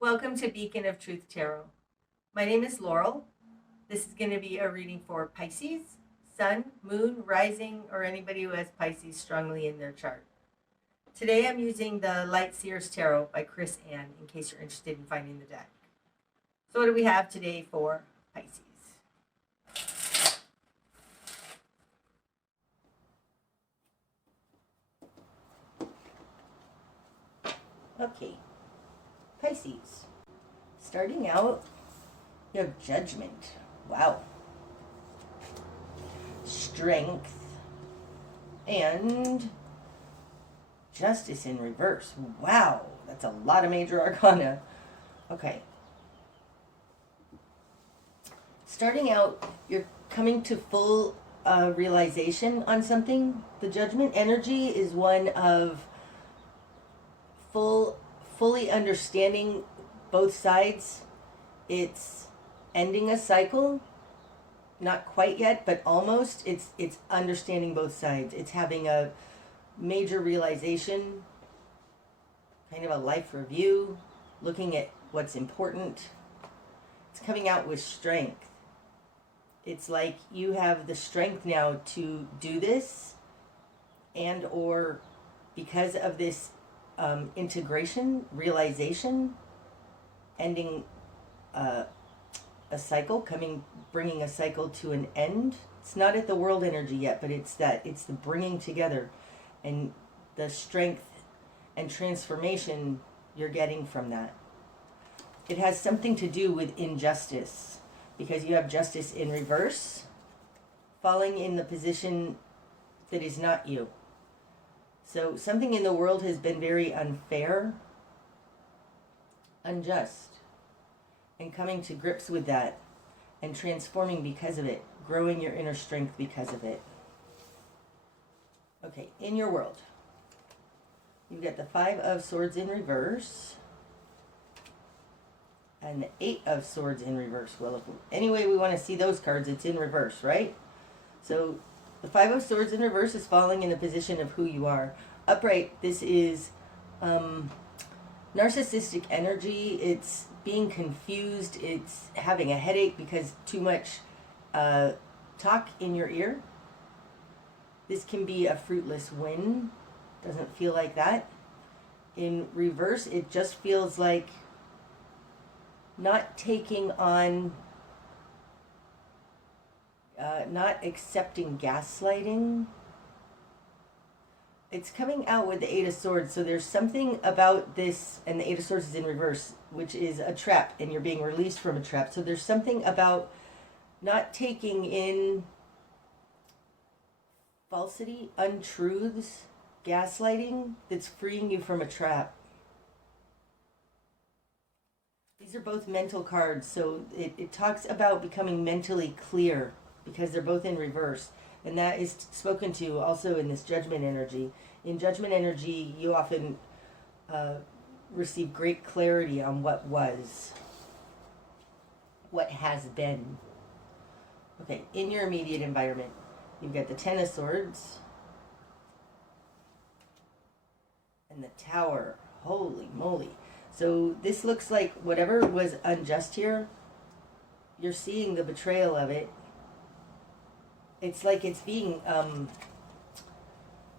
Welcome to Beacon of Truth Tarot. My name is Laurel. This is going to be a reading for Pisces, Sun, Moon, Rising, or anybody who has Pisces strongly in their chart. Today I'm using the Lightseers Tarot by Chris Ann, in case you're interested in finding the deck. So what do we have today for Pisces? Okay, Pisces. Starting out, you have Judgment. Wow. Strength. And Justice in reverse. Wow, that's a lot of major arcana. Okay. Starting out, you're coming to full realization on something. The Judgment energy is one of fully understanding both sides. It's ending a cycle, not quite yet, but almost. It's understanding both sides. It's having a major realization, kind of a life review, looking at what's important. It's coming out with strength. It's like you have the strength now to do this, and or because of this integration, realization, ending a cycle, bringing a cycle to an end. It's not at the world energy yet, but it's the bringing together and the strength and transformation you're getting from that. It has something to do with injustice, because you have justice in reverse, falling in the position that is not you. So something in the world has been very unfair, unjust, and coming to grips with that and transforming because of it, growing your inner strength because of it. Okay, in your world, you've got the Five of Swords in reverse and the Eight of Swords in reverse. Well, if any way we want to see those cards, it's in reverse, right? So the Five of Swords in reverse is falling in the position of who you are. Upright, this is narcissistic energy. It's being confused. It's having a headache because too much talk in your ear. This can be a fruitless win. Doesn't feel like that. In reverse, it just feels like not taking on, not accepting gaslighting. It's coming out with the Eight of Swords, so there's something about this, and the Eight of Swords is in reverse, which is a trap, and you're being released from a trap. So there's something about not taking in falsity, untruths, gaslighting that's freeing you from a trap. These are both mental cards, so it talks about becoming mentally clear because they're both in reverse. And that is spoken to also in this Judgment energy. In Judgment energy, you often receive great clarity on what was, what has been. Okay, in your immediate environment, you've got the Ten of Swords and the Tower. Holy moly. So this looks like whatever was unjust here, you're seeing the betrayal of it. It's like it's being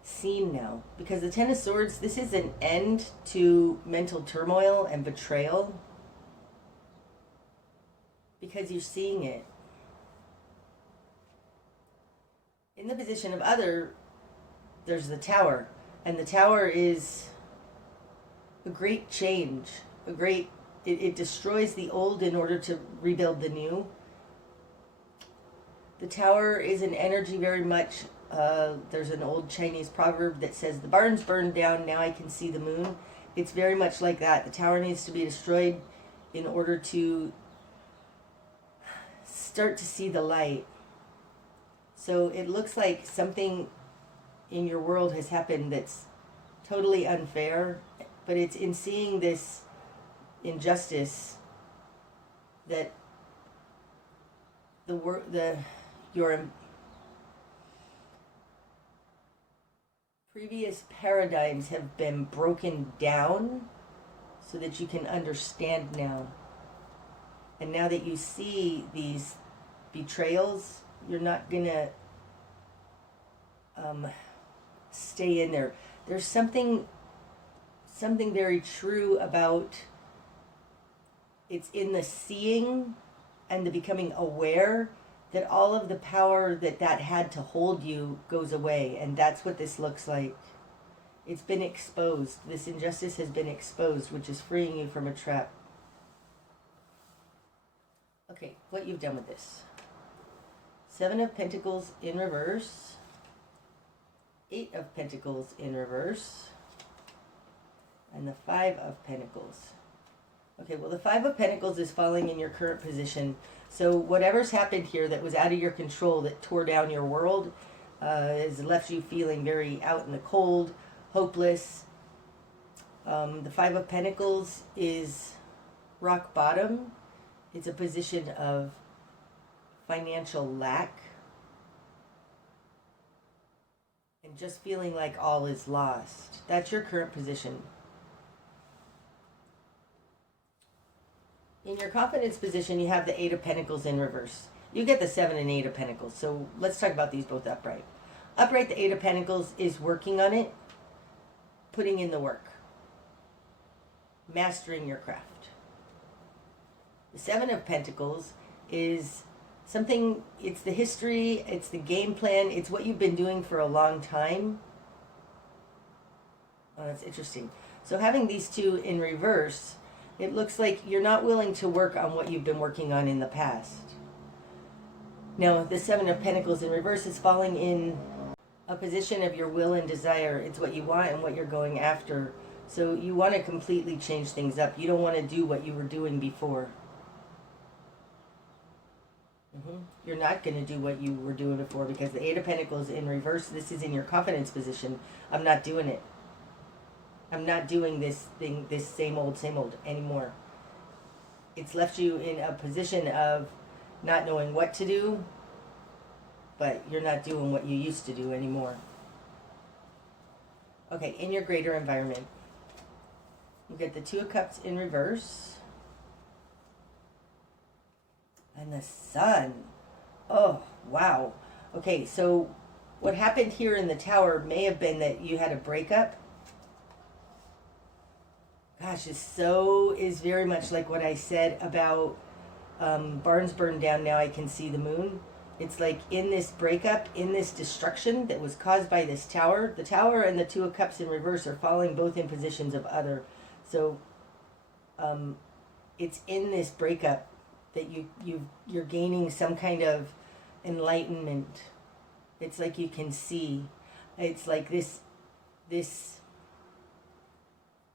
seen now. Because the Ten of Swords, this is an end to mental turmoil and betrayal. Because you're seeing it. In the position of other, there's the Tower. And the Tower is a great change. It destroys the old in order to rebuild the new. The Tower is an energy very much, there's an old Chinese proverb that says, the barn's burned down, now I can see the moon. It's very much like that. The Tower needs to be destroyed in order to start to see the light. So it looks like something in your world has happened that's totally unfair, but it's in seeing this injustice that your previous paradigms have been broken down so that you can understand now. And now that you see these betrayals, you're not gonna stay in there. There's something very true about, it's in the seeing and the becoming aware that all of the power that had to hold you goes away. And that's what this looks like. It's been exposed. This injustice has been exposed, which is freeing you from a trap. Okay, what you've done with this. 7 of Pentacles in reverse. 8 of Pentacles in reverse. And the 5 of Pentacles. Okay, well, the 5 of Pentacles is falling in your current position. So whatever's happened here that was out of your control, that tore down your world, has left you feeling very out in the cold, hopeless. The 5 of Pentacles is rock bottom. It's a position of financial lack. And just feeling like all is lost. That's your current position. In your confidence position, you have the 8 of Pentacles in reverse. You get the 7 and 8 of Pentacles. So let's talk about these both upright. Upright, the 8 of Pentacles is working on it, putting in the work, mastering your craft. The 7 of Pentacles is something, it's the history, it's the game plan, it's what you've been doing for a long time. Oh, that's interesting. So having these two in reverse, it looks like you're not willing to work on what you've been working on in the past. Now, the 7 of Pentacles in reverse is falling in a position of your will and desire. It's what you want and what you're going after. So you want to completely change things up. You don't want to do what you were doing before. You're not going to do what you were doing before, because the 8 of Pentacles in reverse, this is in your confidence position. I'm not doing it. I'm not doing this thing, this same old anymore. It's left you in a position of not knowing what to do, but you're not doing what you used to do anymore. Okay, in your greater environment, you get the 2 of Cups in reverse. And the Sun. Oh, wow. Okay, so what happened here in the Tower may have been that you had a breakup. Gosh, is very much like what I said about barns burned down, now I can see the moon. It's like in this breakup, in this destruction that was caused by this Tower, the Tower and the 2 of Cups in reverse are falling both in positions of other. So it's in this breakup that you're gaining some kind of enlightenment. It's like you can see. It's like this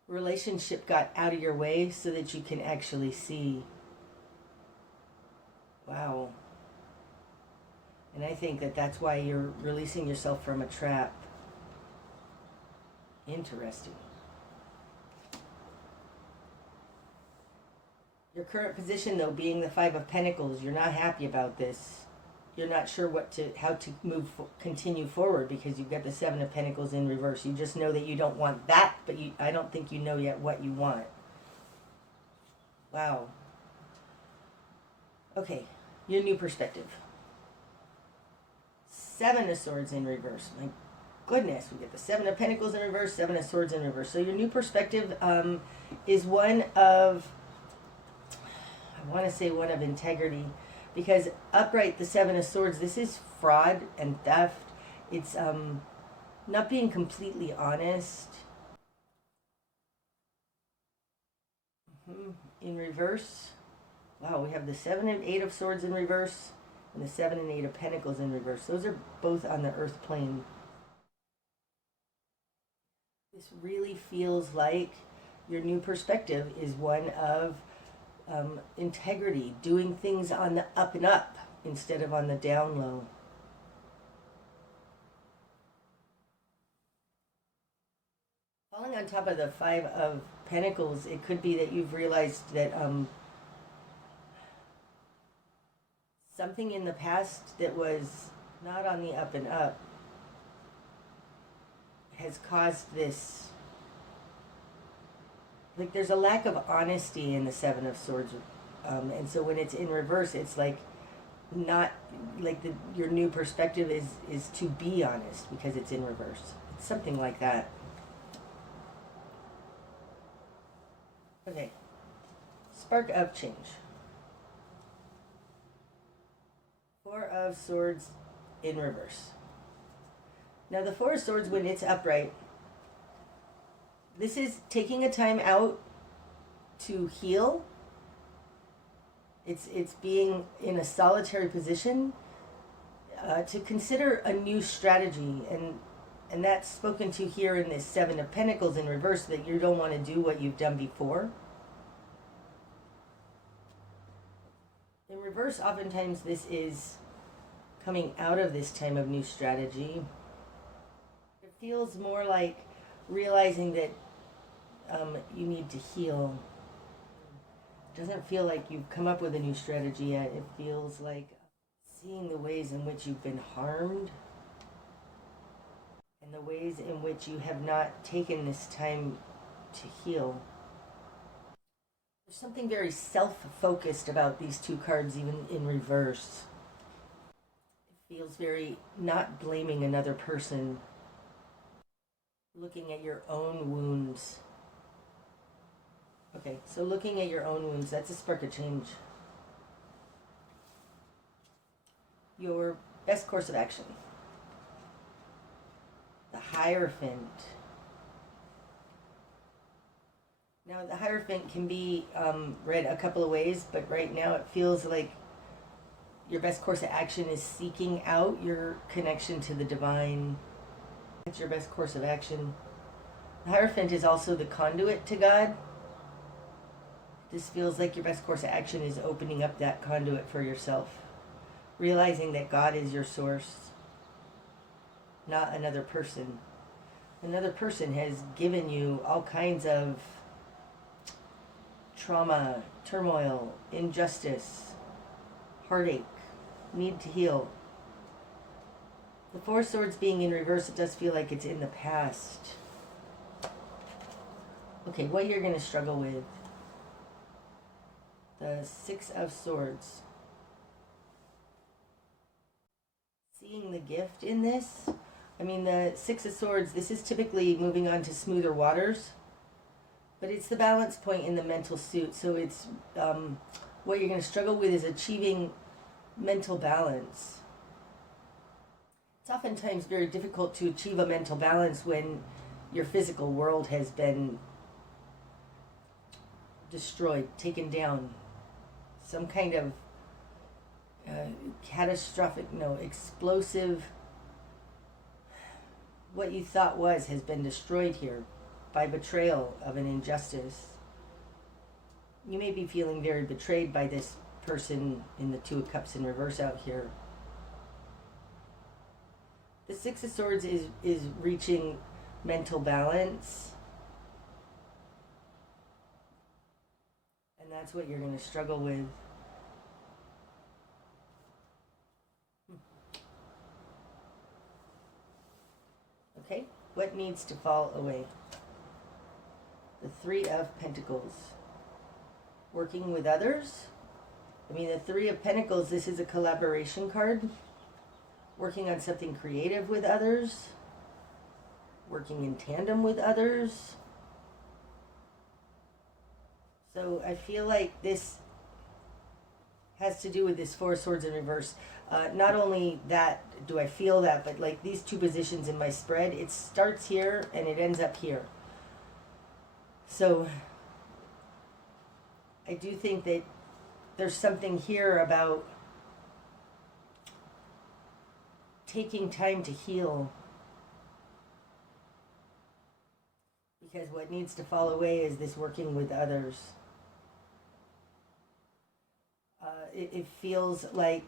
relationship got out of your way so that you can actually see. Wow. And I think that that's why you're releasing yourself from a trap. Interesting. Your current position, though, being the 5 of Pentacles, you're not happy about this. You're not sure how to continue forward, because you've got the 7 of Pentacles in reverse. You just know that you don't want that, but I don't think you know yet what you want. Wow. Okay, your new perspective. 7 of Swords in reverse. My goodness, we get the 7 of Pentacles in reverse, 7 of Swords in reverse. So your new perspective is one of, I want to say one of integrity, because upright, the 7 of Swords, this is fraud and theft. It's not being completely honest. In reverse, wow, we have the 7 and 8 of Swords in reverse, and the 7 and 8 of Pentacles in reverse. Those are both on the earth plane. This really feels like your new perspective is one of integrity, doing things on the up and up instead of on the down low. Falling on top of the 5 of Pentacles, it could be that you've realized that something in the past that was not on the up and up has caused this like there's a lack of honesty in the Seven of Swords, and so when it's in reverse, it's like not like your new perspective is to be honest because it's in reverse. It's something like that. Okay, spark of change. Four of Swords in reverse. Now the Four of Swords, when it's upright, this is taking a time out to heal. It's being in a solitary position to consider a new strategy, and that's spoken to here in this Seven of Pentacles in reverse, that you don't want to do what you've done before. In reverse, oftentimes this is coming out of this time of new strategy. It feels more like realizing that you need to heal. It doesn't feel like you've come up with a new strategy yet. It feels like seeing the ways in which you've been harmed and the ways in which you have not taken this time to heal. There's something very self-focused about these two cards, even in reverse. It feels very not blaming another person, looking at your own wounds. Okay, so looking at your own wounds, that's a spark of change. Your best course of action. The Hierophant. Now, the Hierophant can be read a couple of ways, but right now it feels like your best course of action is seeking out your connection to the divine. That's your best course of action. The Hierophant is also the conduit to God. This feels like your best course of action is opening up that conduit for yourself. Realizing that God is your source, not another person. Another person has given you all kinds of trauma, turmoil, injustice, heartache, need to heal. The Four of Swords being in reverse, it does feel like it's in the past. Okay, what you're going to struggle with. The Six of Swords. Seeing the gift in this. I mean, the Six of Swords, this is typically moving on to smoother waters. But it's the balance point in the mental suit. So it's what you're going to struggle with is achieving mental balance. It's oftentimes very difficult to achieve a mental balance when your physical world has been destroyed, taken down. Some kind of catastrophic, explosive, what you thought has been destroyed here by betrayal of an injustice. You may be feeling very betrayed by this person in the Two of Cups in reverse out here. The Six of Swords is reaching mental balance. And that's what you're going to struggle with. Okay, what needs to fall away? The Three of Pentacles. Working with others. I mean, the Three of Pentacles, this is a collaboration card. Working on something creative with others. Working in tandem with others. So I feel like this has to do with this Four of Swords in reverse. Not only that do I feel that, but like these two positions in my spread, it starts here and it ends up here. So I do think that there's something here about taking time to heal. Because what needs to fall away is this working with others. It feels like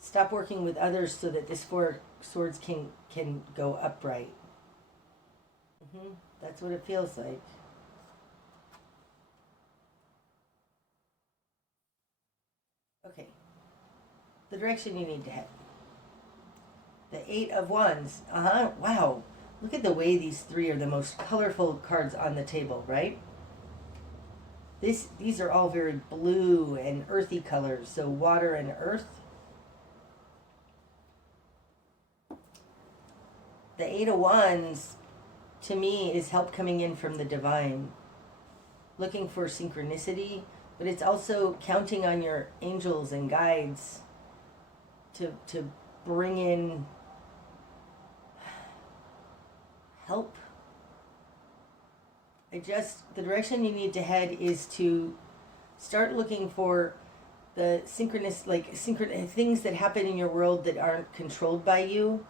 stop working with others so that this Four Swords can go upright. That's what it feels like. Okay. The direction you need to head. The Eight of Wands. Wow. Look at the way these three are the most colorful cards on the table, right? These are all very blue and earthy colors, so water and earth. The Eight of Wands, to me, is help coming in from the divine, looking for synchronicity, but it's also counting on your angels and guides to bring in help. The direction you need to head is to start looking for the things that happen in your world that aren't controlled by you.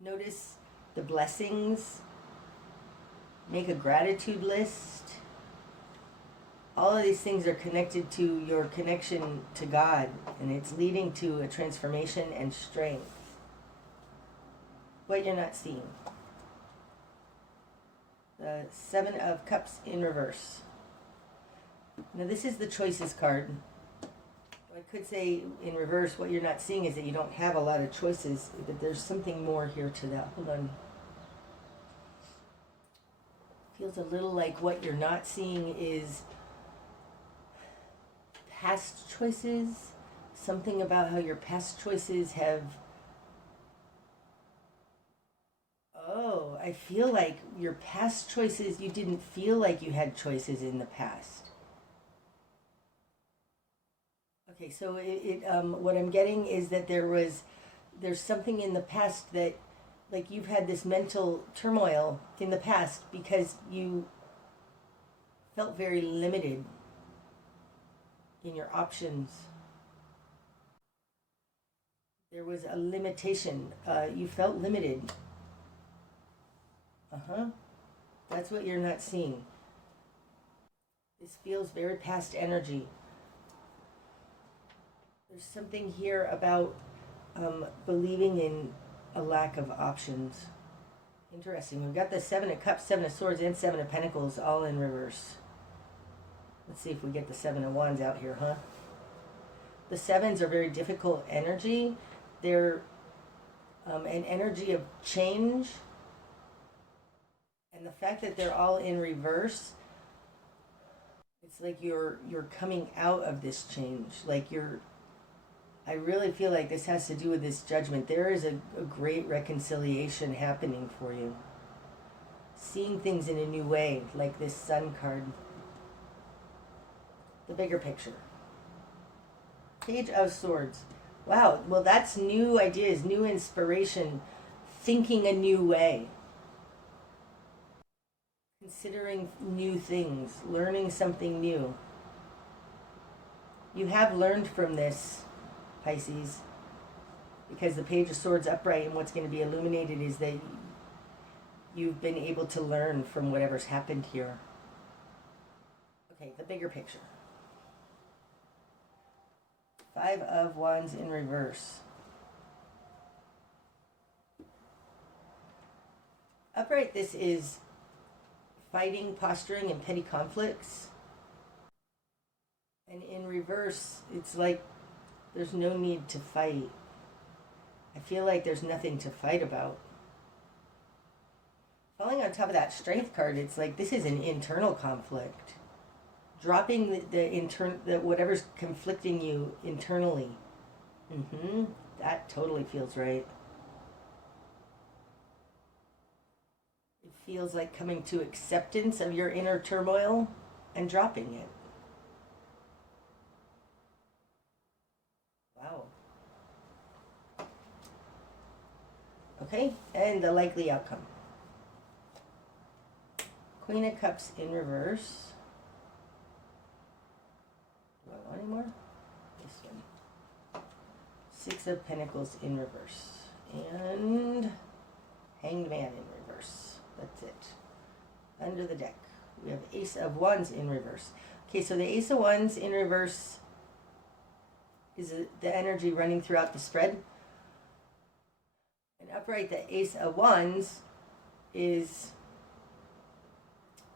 Notice the blessings. Make a gratitude list. All of these things are connected to your connection to God, and it's leading to a transformation and strength. What you're not seeing. The Seven of Cups in reverse. Now this is the choices card. I could say in reverse, what you're not seeing is that you don't have a lot of choices, but there's something more here to that. Hold on. Feels a little like what you're not seeing is past choices. Something about how your past choices have... Oh, I feel like your past choices, you didn't feel like you had choices in the past. Okay, so what I'm getting is that there's something in the past that, like, you've had this mental turmoil in the past because you felt very limited in your options. There was a limitation. You felt limited. That's what you're not seeing. This feels very past energy. There's something here about believing in a lack of options. Interesting. We've got the Seven of Cups, Seven of Swords, and Seven of Pentacles all in reverse. Let's see if we get the Seven of Wands out here, huh? The sevens are very difficult energy. They're an energy of change. And the fact that they're all in reverse, it's like you're coming out of this change. Like I really feel like this has to do with this judgment. There is a great reconciliation happening for you. Seeing things in a new way, like this Sun card. The bigger picture. Page of Swords. Wow, well that's new ideas, new inspiration, thinking a new way. Considering new things, learning something new. You have learned from this, Pisces, because the Page of Swords upright, and what's going to be illuminated is that you've been able to learn from whatever's happened here. Okay, the bigger picture. Five of Wands in reverse. Upright, this is fighting, posturing, and petty conflicts. And in reverse, it's like there's no need to fight. I feel like there's nothing to fight about. Falling on top of that Strength card, it's like this is an internal conflict. Dropping the whatever's conflicting you internally. That totally feels right. It feels like coming to acceptance of your inner turmoil and dropping it. Wow. Okay, and the likely outcome. Queen of Cups in reverse. Do I want any more? This one. Six of Pentacles in reverse. And Hanged Man in reverse. That's it. Under the deck, we have Ace of Wands in reverse. Okay, so the Ace of Wands in reverse is the energy running throughout the spread. And upright, the Ace of Wands is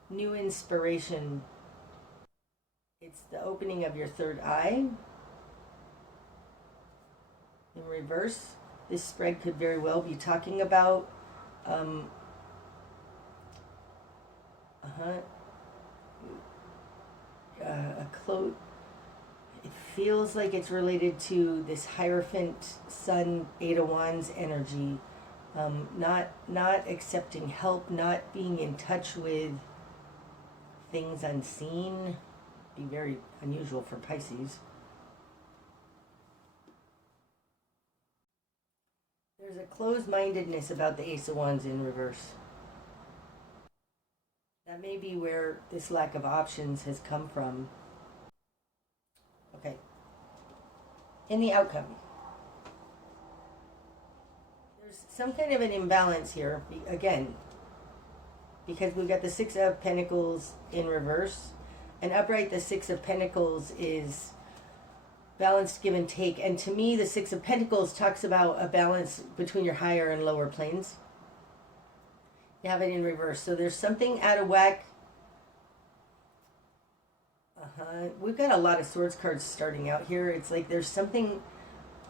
new inspiration. It's the opening of your third eye. In reverse, this spread could very well be talking about close. It feels like it's related to this Hierophant Sun, Eight of Wands energy. Not accepting help, not being in touch with things unseen. Be very unusual for Pisces. There's a closed-mindedness about the Ace of Wands in reverse. That may be where this lack of options has come from. Okay. In the outcome, there's some kind of an imbalance here, again, because we've got the Six of Pentacles in reverse, and upright the Six of Pentacles is balanced give and take, and to me the Six of Pentacles talks about a balance between your higher and lower planes. You have it in reverse, so there's something out of whack. We've got a lot of swords cards starting out here. It's like there's something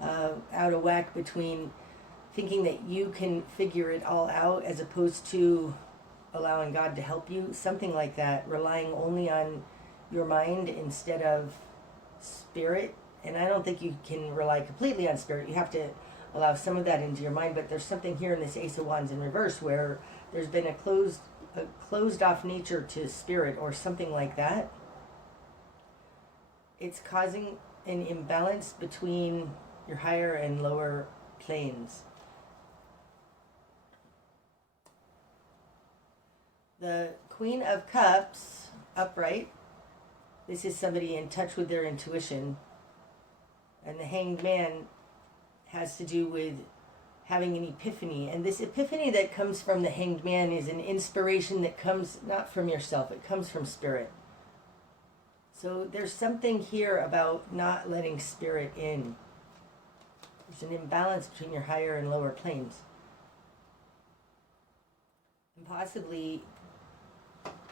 out of whack between thinking that you can figure it all out as opposed to allowing God to help you. Something like that, relying only on your mind instead of spirit. And I don't think you can rely completely on spirit. You have to allow some of that into your mind. But there's something here in this Ace of Wands in reverse where there's been a closed off nature to spirit or something like that. It's causing an imbalance between your higher and lower planes. The Queen of Cups, upright. This is somebody in touch with their intuition. And the Hanged Man has to do with having an epiphany. And this epiphany that comes from the Hanged Man is an inspiration that comes not from yourself, it comes from spirit. So there's something here about not letting spirit in. There's an imbalance between your higher and lower planes. And possibly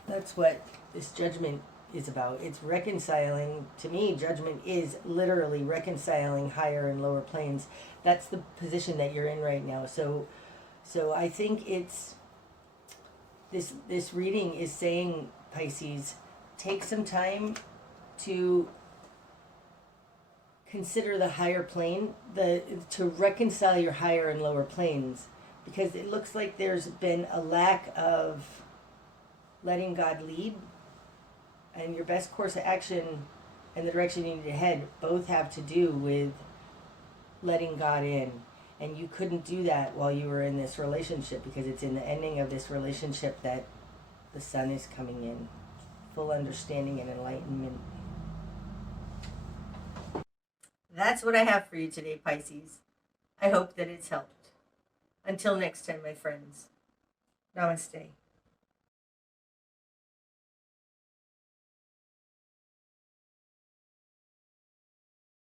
that's what this judgment is about. It's reconciling. To me, judgment is literally reconciling higher and lower planes. That's the position that you're in right now. So I think it's this reading is saying, Pisces, take some time to consider the higher plane, to reconcile your higher and lower planes, because it looks like there's been a lack of letting God lead, and your best course of action and the direction you need to head both have to do with letting God in. And you couldn't do that while you were in this relationship, because it's in the ending of this relationship that the sun is coming in. Full understanding and enlightenment. That's what I have for you today, Pisces. I hope that it's helped. Until next time, my friends. Namaste.